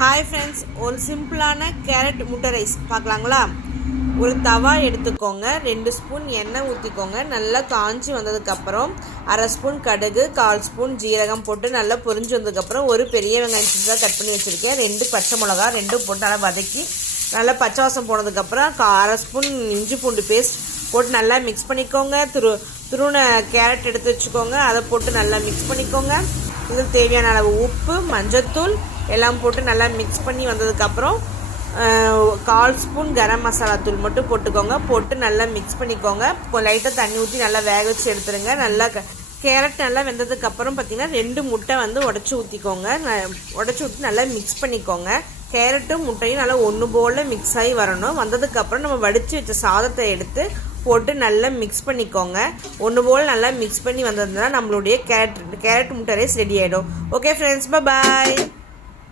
Hi friends, ஒரு சிம்பிளான carrot முட்டை ரைஸ் பார்க்கலாங்களா? ஒரு தவா எடுத்துக்கோங்க, 2 ஸ்பூன் எண்ணெய் ஊற்றிக்கோங்க. நல்லா காஞ்சி வந்ததுக்கப்புறம் 1/2 ஸ்பூன் கடுகு, 1/4 ஸ்பூன் ஜீரகம் போட்டு நல்லா பொரிஞ்சு வந்ததுக்கப்புறம் ஒரு பெரிய வெங்காயம் சின்னதாக கட் பண்ணி வச்சுருக்கேன். 2 பச்சை மிளகா, 2 போட்டு நல்லா வதக்கி நல்லா பச்சை வாசம் போனதுக்கப்புறம் 1/2 ஸ்பூன் இஞ்சி பூண்டு பேஸ்ட் போட்டு நல்லா மிக்ஸ் பண்ணிக்கோங்க. துருவின கேரட் எடுத்து வச்சுக்கோங்க, அதை போட்டு நல்லா மிக்ஸ் பண்ணிக்கோங்க. இதில் தேவையான அளவு உப்பு, மஞ்சத்தூள் எல்லாம் போட்டு நல்லா மிக்ஸ் பண்ணி வந்ததுக்கப்புறம் 1/4 ஸ்பூன் கரம் மசாலா தூள் மட்டும் போட்டுக்கோங்க. போட்டு நல்லா மிக்ஸ் பண்ணிக்கோங்க. லைட்டாக தண்ணி ஊற்றி நல்லா வேக வச்சு எடுத்துருங்க. நல்லா கேரட் நல்லா வெந்ததுக்கப்புறம் பார்த்திங்கன்னா 2 முட்டை உடச்சி ஊற்றிக்கோங்க. உடச்சி ஊற்றி நல்லா மிக்ஸ் பண்ணிக்கோங்க. கேரட்டும் முட்டையும் நல்லா ஒன்று போல் மிக்ஸ் ஆகி வரணும். வந்ததுக்கப்புறம் நம்ம வடித்து வச்ச சாதத்தை எடுத்து போட்டு நல்லா மிக்ஸ் பண்ணிக்கோங்க. ஒன்று போல் நல்லா மிக்ஸ் பண்ணி வந்ததுன்னா நம்மளுடைய கேரட் முட்டை ரைஸ் ரெடி ஆகிடும். ஓகே ஃப்ரெண்ட்ஸ், பாய்.